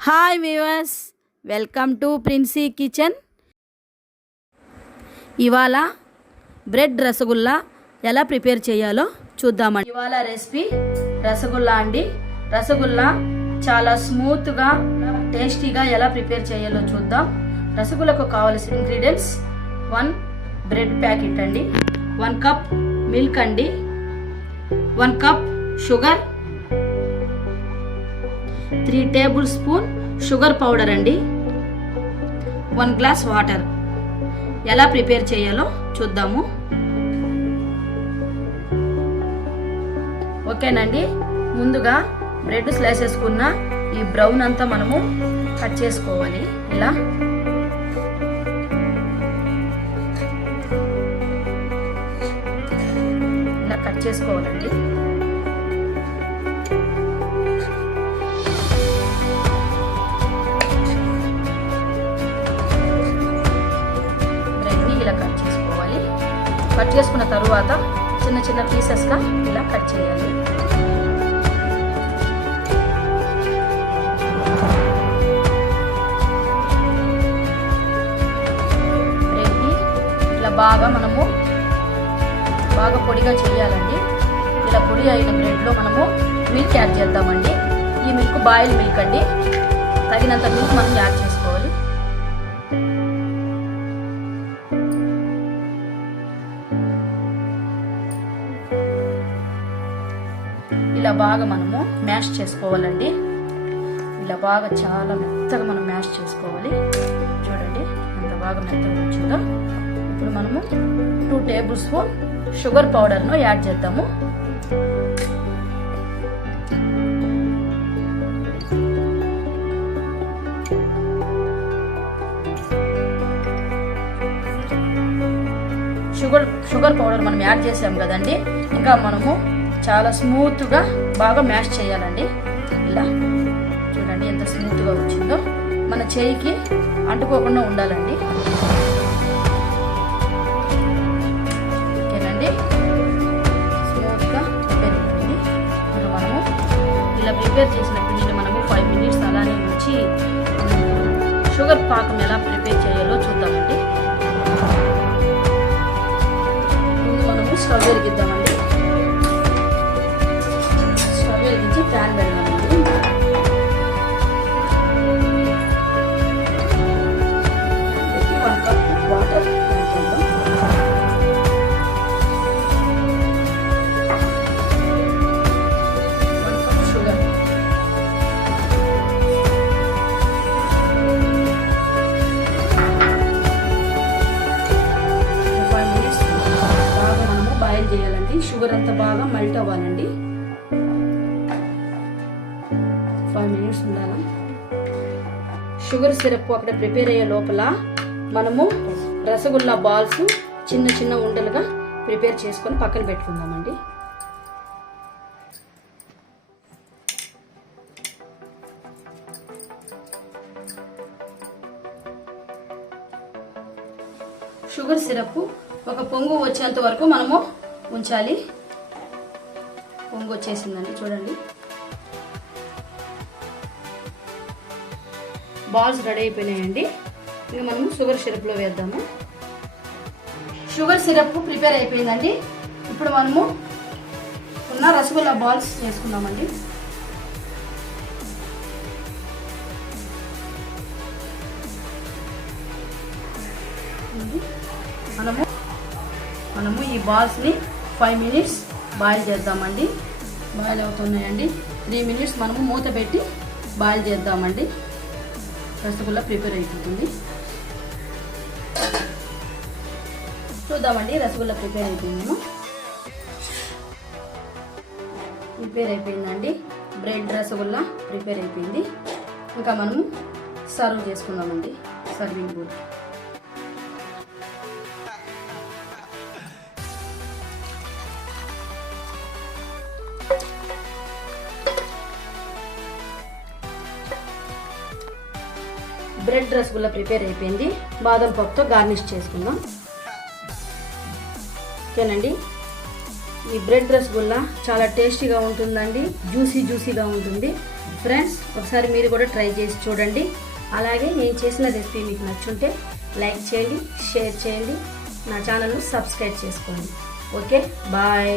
Hi viewers, welcome to Princy kitchen. ఇవాళ bread rasgulla ఎలా prepare చేయాలో చూద్దామండి. ఇవాళ రెసిపీ రసగుల్లా అండి. రసగుల్లా చాలా స్మూత్గా టేస్టీగా ఎలా ప్రిపేర్ చేయాలో చూద్దాం. రసగుల్లకు కావలసిన ఇంగ్రీడియంట్స్: 1 బ్రెడ్ ప్యాకెట్ అండి, 1 కప్ మిల్క్ అండి, 1 cup sugar, 3 table spoon sugar powder అండి, 1 గ్లాస్ వాటర్. ఎలా ప్రిపేర్ చేయాలో చూద్దాము. ఓకేనండి. ముందుగా బ్రెడ్ స్లైస్ చేసుకున్న ఈ బ్రౌన్ అంతా మనము కట్ చేసుకోవాలి. ఇలా కట్ చేసుకోవాలండి. కట్ చేసుకున్న తరువాత చిన్న చిన్న పీసెస్గా ఇలా కట్ చేయాలి. బ్రెడ్ని ఇట్లా మనము బాగా పొడిగా చేయాలండి. ఇలా పొడి అయిన బ్రెడ్లో మనము మిల్క్ యాడ్ చేద్దామండి. ఈ మిల్క్ బాయిల్ మిల్క్ అండి. తగినంత మిల్క్ మనం యాడ్ చేసుకోవాలి. ఇలా బాగా మనము మ్యాష్ చేసుకోవాలండి. ఇలా బాగా చాలా మెత్తగా మనం మ్యాష్ చేసుకోవాలి. చూడండి ఎంత బాగా మెత్తగా వచ్చిందో. ఇప్పుడు మనము 2 టేబుల్ స్పూన్ షుగర్ పౌడర్ను యాడ్ చేద్దాము. షుగర్ పౌడర్ మనం యాడ్ చేసాం కదండి. ఇంకా మనము చాలా స్మూత్గా బాగా మ్యాష్ చేయాలండి. ఇలా చూడండి ఎంత స్మూత్గా వచ్చిందో. మన చేయికి అంటుకోకుండా ఉండాలండి. ఓకేనండి. స్మూత్గా ప్రిపేర్ అవుతుంది. ఇంకా మనము ఇలా ప్రిపేర్ చేసిన పిండిని మనము 5 మినిట్స్ అలానే ఉంచి షుగర్ పాకం ఎలా ప్రిపేర్ చేయాలో చూద్దామండి. ముందు మనము స్టవ్ వెలిగిద్దామండి. ప్యాన్ పెడదామండి. పెట్టి 1 కప్ వాటర్ యాడ్ చేద్దాం. 1 కప్ షుగర్, 5 మినిట్స్ బాగా మనము బాయిల్ చేయాలండి. షుగర్ అంతా బాగా మెల్ట్ అవ్వాలండి. 5 మినిట్స్ ఉండాలి. షుగర్ సిరప్ అక్కడ ప్రిపేర్ అయ్యే లోపల మనము రసగుల్లా బాల్స్ చిన్న చిన్న ఉండలుగా ప్రిపేర్ చేసుకొని పక్కన పెట్టుకుందామండి. షుగర్ సిరప్ ఒక పొంగు వచ్చేంత వరకు మనము ఉంచాలి. పొంగు వచ్చేసిందండి చూడండి. బాల్స్ రెడీ అయిపోయినాయండి. ఇంకా మనము షుగర్ సిరప్లో వేద్దాము. షుగర్ సిరప్ ప్రిపేర్ అయిపోయిందండి. ఇప్పుడు మనము ఉన్న రసగుల్లా బాల్స్ చేసుకుందామండి. మనము ఈ బాల్స్ని 5 మినిట్స్ బాయిల్ చేద్దామండి. బాయిల్ అవుతున్నాయండి. 3 మినిట్స్ మనము మూత పెట్టి బాయిల్ చేద్దామండి. రసగుల్లా ప్రిపేర్ అయిపోతుంది. చూద్దామండి. రసగుల్లా ప్రిపేర్ అయిపోయిందండి. బ్రెడ్ రసగుల్లా ప్రిపేర్ అయిపోయింది. ఇంకా మనము సర్వ్ చేసుకుందామండి. Serving bowl. Bread rasgulla prepare అయిపోయింది. బాదం పప్పుతో గార్నిష్ చేసుకుందాం. ఓకేనండి. ఈ బ్రెడ్ రసగుల్లా చాలా టేస్టీగా ఉంటుందండి, జ్యూసీగా ఉంటుంది. ఫ్రెండ్స్, ఒకసారి మీరు కూడా ట్రై చేసి చూడండి. అలాగే నేను చేసిన రెసిపీ మీకు నచ్చుంటే లైక్ చేయండి, షేర్ చేయండి, నా ఛానల్ను సబ్స్క్రైబ్ చేసుకోండి. Okay, bye.